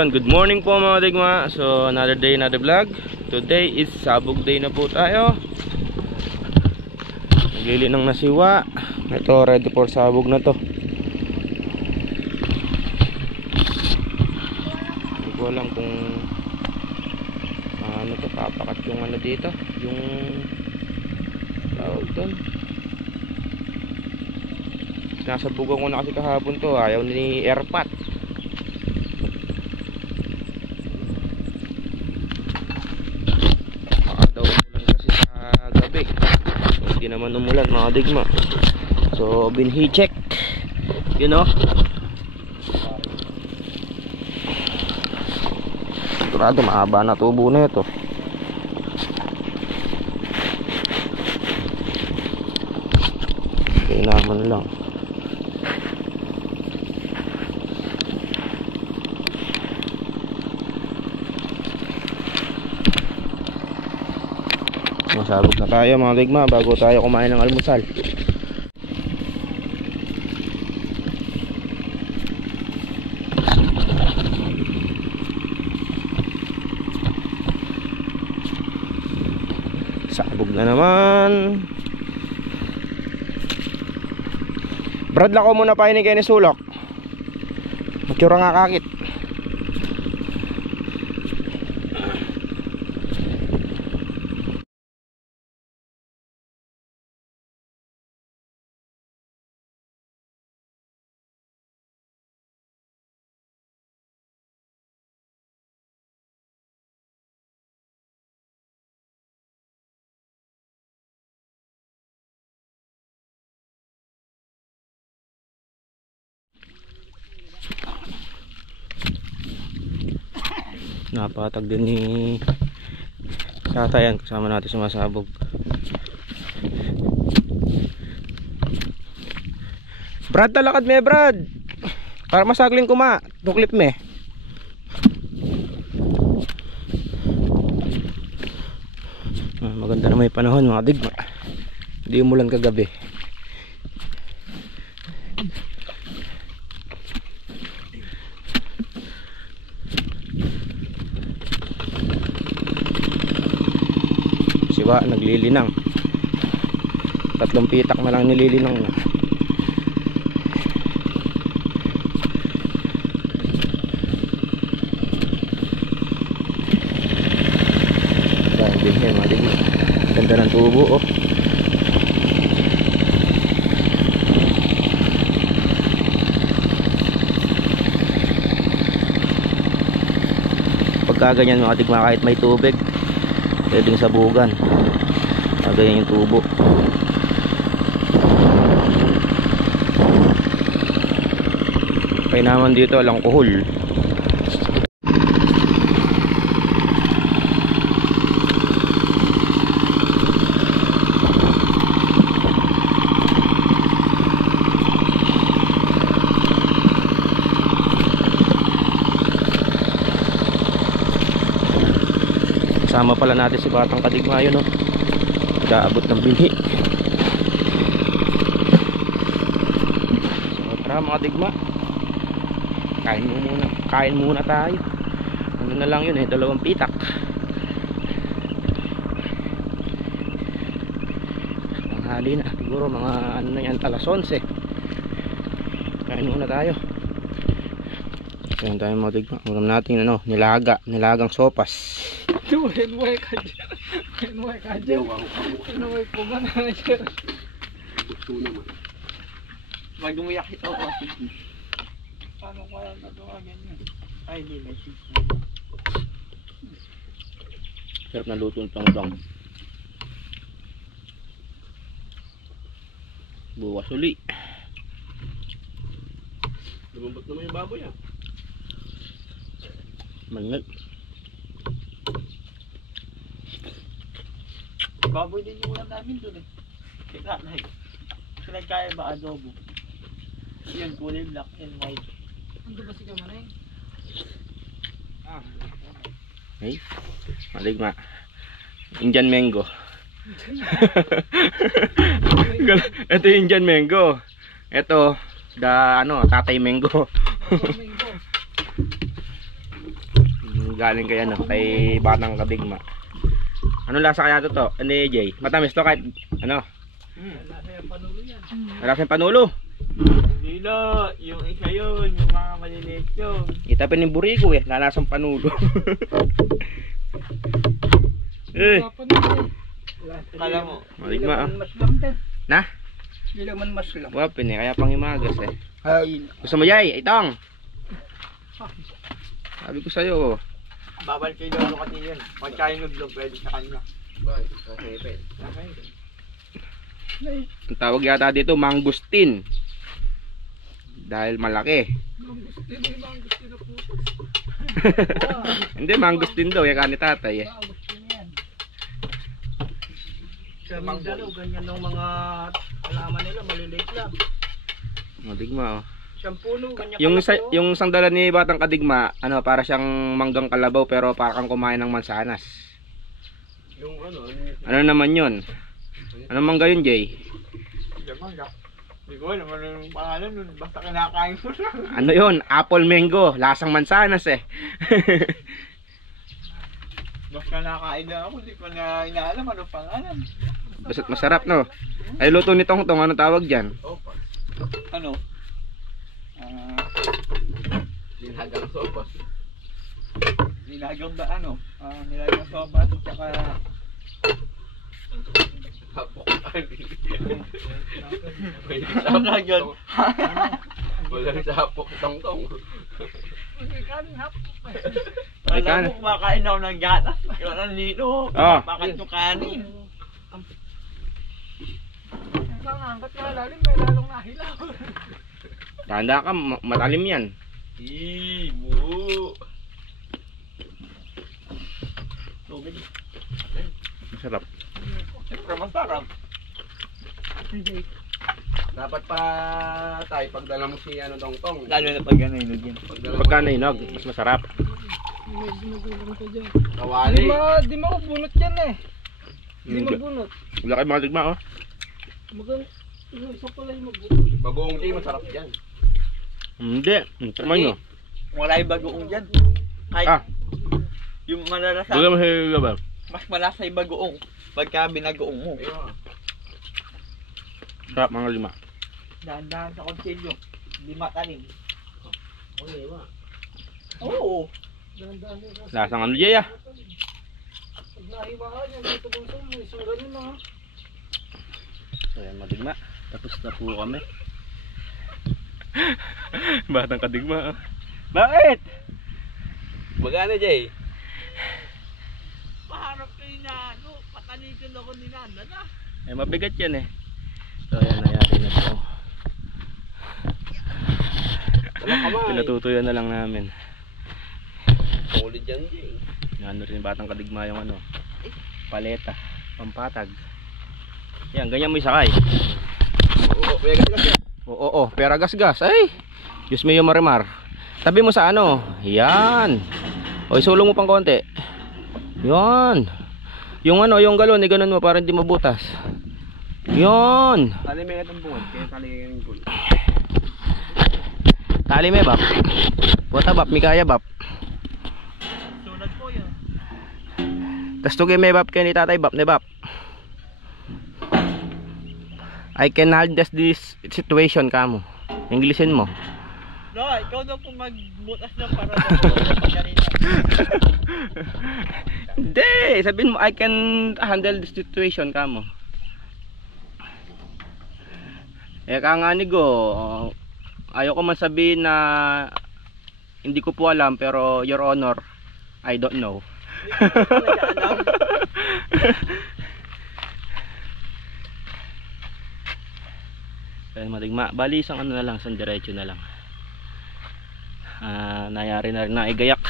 Ayun, good morning po mga digma. So another day, another vlog. Today is sabog day na po tayo. Naglilinang na siwa. Ito ready for sabog na to. Hindi ko alam kung ano to, papakat yung ano dito, yung tawag doon. Nasabugan ko na kasi kahapon to, ayaw ni Airpat. Hindi naman umulan mga digma. So binhi check, you know. Sigurado mahaba na tubo na ito. Okay naman lang. Masabog na tayo mga digma bago tayo kumain ng almusal. Sabog na naman. Brad, lako muna pa ini kay ni Sulok. Matsura nga kakit. Napatag din ni Tatayan, kasama natin sumasabog. Brad, talakad me Brad, para masagling kuma tuklip me. Maganda na may panahon mga digma, hindi umulan kagabi. Naglilinang, 3 pitak na lang nililinang na. Ganda ng tubo oh. Pagka ganyan mga digma, kahit may tubig pwedeng sabugan. Ganyan yung tubo. Kaya naman dito alangkohol. Kasama pala natin si Batang Kadigma yun, no? Kaabot ng binhi. So tara mga digma, kain muna tayo. Ano na lang yun 2 pitak. Ang hali na siguro mga ano na yan, alas 11. Kain muna tayo. Kain tayo mga digma. Ulam natin ano, nilagang sopas. Henway ka dyan. Henway ka dyan. Henway po ba na dyan? Gusto naman. Mag-umiyak ito ako. Paano kaya nagawa ganyan? Ay, hindi may sisi. Sarap na luto ng tangdang. Bukas uli. Lumambot naman yung baboy ah. Malinag. Baboy din yung ulam namin doon eh. Kaya na eh. Kasi kaya ba adobo? Yun, kulay black and white. Ano ba si Kamanay? Hey, maligma. Indian mango. Ito yung Indian mango. Ito, tatay mango. Galing kay ano, kay Batang Kadigma. Ano lasa kaya to? Ano Jay? Matamis to kahit ano? Malasa yung panulo. Hindi na, yung isa yun, yung mga maliliit yun. Itapin yung buriko eh, lalasang panulo. Eh, Kala mo. maligma ah. Maslam din. Na? Hindi naman maslam. Wapin eh, kaya pang himagas eh. Ay, Gusto mo Jay? Itong! Sabi ko sa'yo. Babal kay Lolo kasi yun. Pagkain ng vlog, pwede sa kanya. Ang tawag yata dito, mangustin. Dahil malaki. Hindi, mangustin daw. Yan ka ni tatay eh. sa Mindanao, ganyan ng mga alaman nila, maliliit lang. Madigma oh. Siyang puno, ganyan Yung isang dala ni Batang Kadigma, ano, para siyang manggang kalabaw pero para kang kumain ng mansanas. Yung Ano naman yun? Ano mangga yun, Jay? Mangga. Hindi ko alam ano yung pangalan nun. Basta kinakain ko lang. Ano yun? Apple mango. Lasang mansanas eh. Basta nakain na ako. Hindi ko na inaalam anong pangalan. Basta't masarap, no? Ay, luto nitong tong. Ano tawag dyan? Ano? Nilagang sopas. Nilagang ba ano? Nilagang sopas. Tsaka Hapokan. ano yun? Walang sapok tong-tong. Ay, Alam kanin. mo, kumakain ako ng gatas. Yun ang lino. Ah. Pakat yung kanin. hanggat na lalim, may lalong nahilaw. Tanda ka, matalim yan. Ibu. Tubig. Masarap. Siyempre masarap. Dapat pa tayo pagdala mo si ano tong-tong. Lalo na pag ano yung lagyan. Pagka nainog, mas masarap. May ginugulang ka dyan. Kawali. Di mabunot yan eh. Di mabunot. Wala kayo mga digma, oh. Isa pala yung mabunot. Bagoong tea masarap yan. Hindi. Tama nyo. Wala yung bagoong dyan. Kahit Ah, yung malalasa, wala mahihiga ba? mas malasa yung bagoong. Pagka binagoong mo. Ayun. Sarap mga digma. Dahan-dahan sa konsilyo. Hindi matalim. Okay, wa. Oo. Dahan-dahan yun. Lasang ano, Jay, ah. Pag nahiwaan yan, dito bang saan mo, isang ganun na ha. So yan mga digma. Tapos na po kami. Batang Kadigma, oh. Bakit? Magana, Jay? Paharap kayo na, ano, patanikin ako ni Nanda na. Eh, mabigat yan eh. So yan, nangyari na po. Walang kamay. Pinatutuyan na lang namin. Solid yan, Jay. Ano rin Batang Kadigma yung ano, paleta, pampatag. Yan, ganyan mo isakay. Oo, may gas yan. Oo, pera gas-gas. Ay, Diyos mo yung marimar. Tabi mo sa ano. Yan. O, isulong mo pang konti. Yan. Yung ano, yung galon, ganun mo para hindi mabutas. Yan. Tali may itong bungod, kaya tali yung bungod. Tali may bap. Buta bap, may kaya bap. Sunod po yun. Tas tugi may bap kaya ni tatay bap, ni bap. I can handle this situation kamo. Englishin mo. No, ikaw na po magbutas ng para sa pagkanina. Hindi, sabihin mo I can handle this situation kamo. Eh kanganigo, ayoko man sabihin na hindi ko po alam pero your honor, I don't know. Kaya madigma, bali isang ano na lang, isang diretso na lang. Nayari na rin na igayak.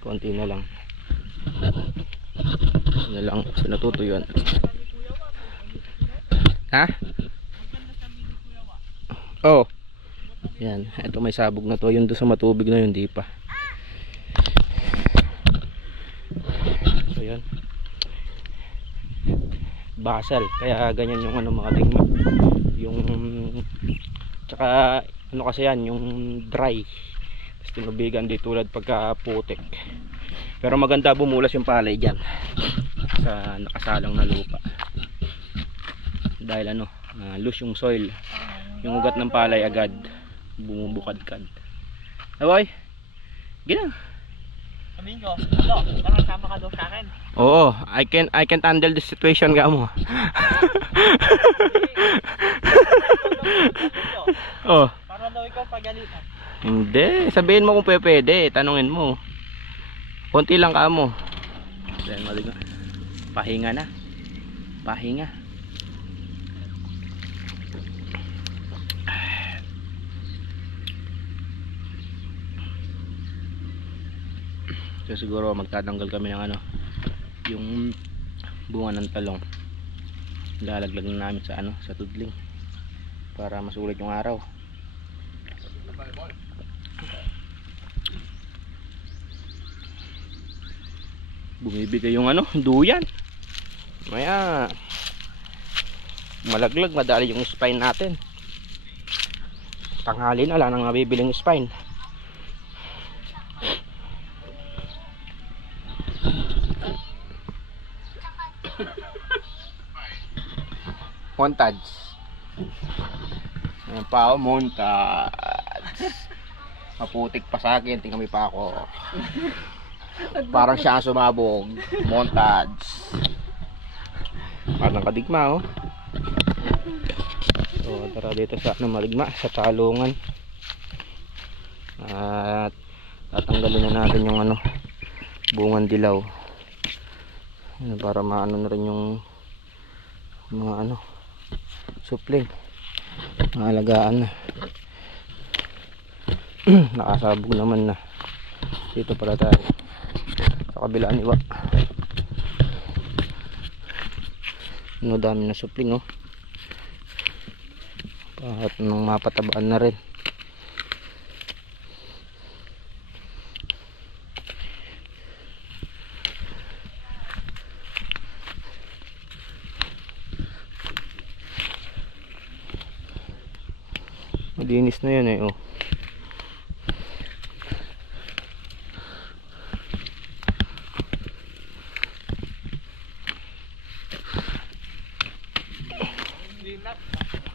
Konti na lang. Ano lang, sinatutuyuan. Ha? Oh. Yan, ito may sabog na to. Yung doon sa matubig na yun, di pa. So yan. Basal, kaya ganyan yung ano mga digma. Yung tsaka ano kasi yan, yung dry. Tapos tinubigan di tulad pagka putik. Pero maganda bumulas yung palay dyan sa nakasalang na lupa. Dahil ano, loose yung soil. Yung ugat ng palay agad bumubukadkad. Aboy, gina. Sabihin ko, Lo, parang sama ka daw sa akin. Oo, I can't handle the situation nga mo. Oh. Para daw ikaw pagalitan. Hindi, sabihin mo kung pwede, tanungin mo. Konti lang ka mo. Then, pahinga na. Pahinga. So siguro magtatanggal kami ng ano, yung bunga ng talong. Lalaglag na namin sa ano, sa tudling para masulit yung araw. Bumibigay yung ano, duyan. Maya malaglag, madali yung spine natin. Tanghali na, wala nang mabibiling spine. Montage. Ayan pa ako, montage. Maputik pa sa akin, tingnan mo pa ako. Parang siya sumabog. Montage. Parang kadigma, oh. So, tara dito sa maligma, sa talungan. At tatanggalin na natin yung ano, bungan dilaw. Para maano na rin yung mga ano, supling. Maalagaan na. Nakasabog naman na. Dito pala tayo sa kabilaan iwa. Ano, dami na supling, oh. At nung mapatabaan na rin. Malinis na yun, eh, oh.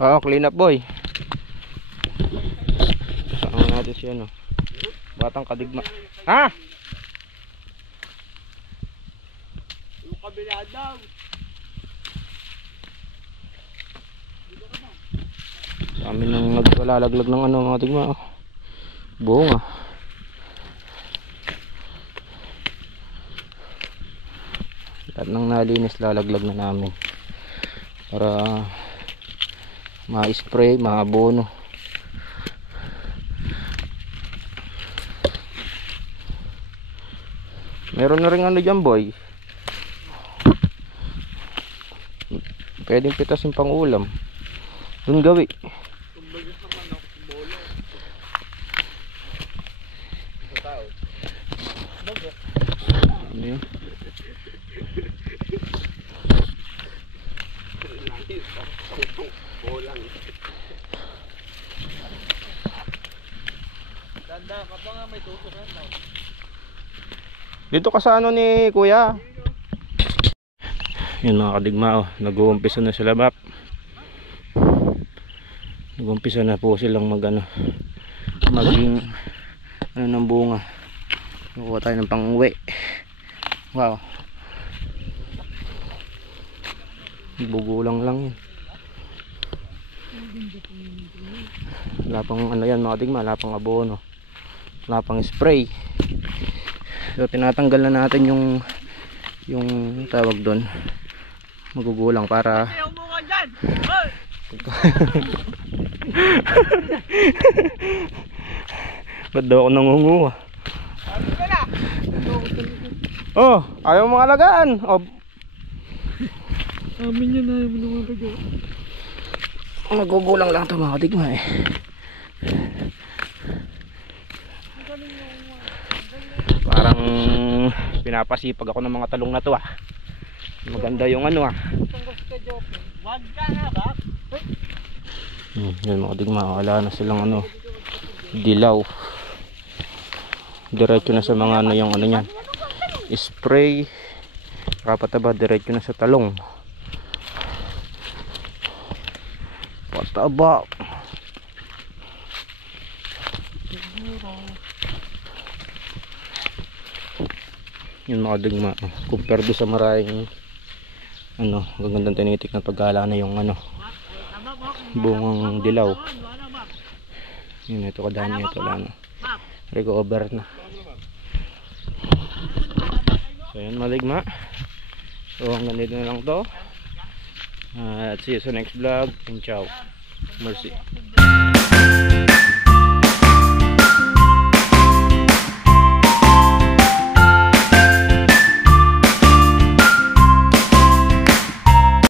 Oo, clean up, boy. Saan natin siya, no? Batang kadigma. Ha? Yung kabila daw. Kami nang naglalaglag ng ano, mga tigma, oh. Bunga. Lahat ng nalinis lalaglag na namin para ma-spray, ma-abono. Meron na rin ano dyan, boy. Pwedeng pitasin pang ulam. Doon gawi. Ano yun? Danda ka pa nga, may tusok yan daw. Dito ka sa ano ni kuya. Yun mga kadigma, oh. Nag-uumpisa na sila map. Nag-uumpisa na po silang maging ano ng bunga. Nakuha tayo ng pang-uwi. Wow. Bugulang lang yan. Wala pang ano yan mga kadigma, wala pang abono, wala pang spray. So tinatanggal na natin yung tawag doon, magugulang para Ayaw mo ka dyan! Hoy! ba't daw ako nangunguha? Sabi ka na! Oh, ayaw mo alagaan. Oh, Amin yan, ayaw mo naman kagawa. magugulang lang ito mga kadigma, eh. Parang pinapasipag ako ng mga talong na to, ah. Maganda yung ano, ah. Wag ka nga ba? Yan mga kadigma, wala na silang ano, dilaw. Diretso na sa mga ano yung ano niyan. Spray. Kapataba diretso na sa talong. Pataba. Yun mga digma, compare do sa maraming ano, gagandang tinitik na pagkala na yung ano, bungang dilaw. Yun, ito kadami ito lang, recover na. So yun mga digma, so hanggang dito na lang to, at see you sa next vlog, and ciao, mercy.